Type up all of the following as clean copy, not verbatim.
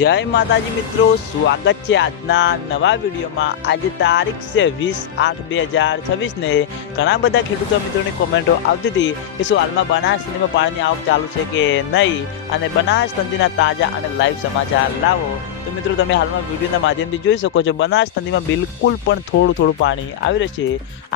જય માતાજી મિત્રો, સ્વાગત છે આજના નવા વિડીયોમાં। આજે તારીખ છે 20/8/2026 ને ઘણા બધા ખેડૂતો મિત્રોની કોમેન્ટો આવતી હતી કે શું હાલમાં બનાસ નદીમાં પાણીની આવક ચાલુ છે કે નહીં, અને બનાસ નદીના તાજા અને લાઈવ સમાચાર લાવો। તો મિત્રો તમે હાલમાં વિડીયોના માધ્યમથી જોઈ શકો છો, બનાસ નદીમાં બિલકુલ પણ થોડું પાણી આવી રહેશે।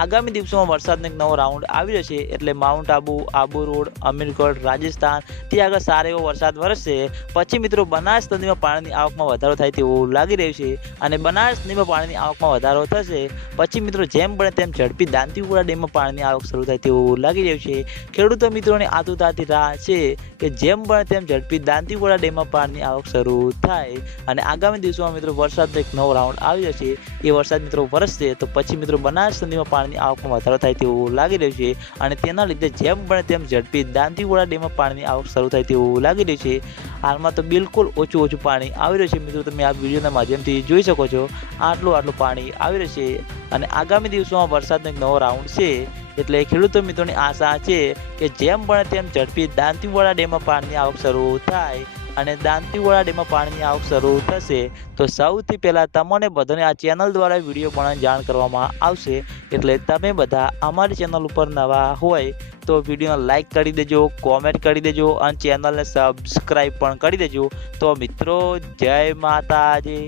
આગામી દિવસોમાં વરસાદનો એક નવો રાઉન્ડ આવી રહેશે, એટલે માઉન્ટ આબુ રોડ, અમીરગઢ, રાજસ્થાન ત્યાં આગળ સારો એવો વરસાદ વરસશે। પછી મિત્રો બનાસ નદીમાં પાણીની આવકમાં વધારો થાય તેવું લાગી રહ્યું છે, અને બનાસ નદીમાં પાણીની આવકમાં વધારો થશે પછી મિત્રો જેમ બને તેમ ઝડપી દાંતીવાડા ડેમમાં પાણીની આવક શરૂ થાય તેવું લાગી રહ્યું છે। ખેડૂતો મિત્રોની આતુરતાથી રાહ છે કે જેમ બને તેમ ઝડપી દાંતીવાડા ડેમમાં પાણીની આવક શરૂ થાય, અને આગામી દિવસોમાં મિત્રો વરસાદનો એક નવો રાઉન્ડ આવી જશે। એ વરસાદ મિત્રો વરસશે તો પછી મિત્રો બનાસ નદીમાં પાણીની આવકમાં વધારો થાય તેવું લાગી રહ્યું છે, અને તેના લીધે જેમ બને તેમ ઝડપી દાંતીવાડા ડેમમાં પાણીની આવક શરૂ થાય તેવું લાગી રહ્યું છે। હાલમાં તો બિલકુલ ઓછું પાણી આવી રહ્યું છે મિત્રો, તમે આ વિડીયોના માધ્યમથી જોઈ શકો છો। આટલું પાણી આવી રહ્યું છે, અને આગામી દિવસોમાં વરસાદનો એક નવો રાઉન્ડ છે, એટલે ખેડૂતો મિત્રોની આશા છે કે જેમ બને તેમ ઝડપી દાંતીવાડા ડેમમાં પાણીની આવક શરૂ થાય, અને દાંતીવાડા ડેમમાં પાણીની આવક શરૂ થશે તો સૌથી પહેલાં તમને બધાને આ ચેનલ દ્વારા વિડીયો બનાવીને જાણ કરવામાં આવશે। એટલે તમે બધા અમારી ચેનલ ઉપર નવા હોય તો વિડીયોને લાઈક કરી દેજો, કોમેન્ટ કરી દેજો, અને ચેનલને સબસ્ક્રાઈબ પણ કરી દેજો। તો મિત્રો જય માતાજી।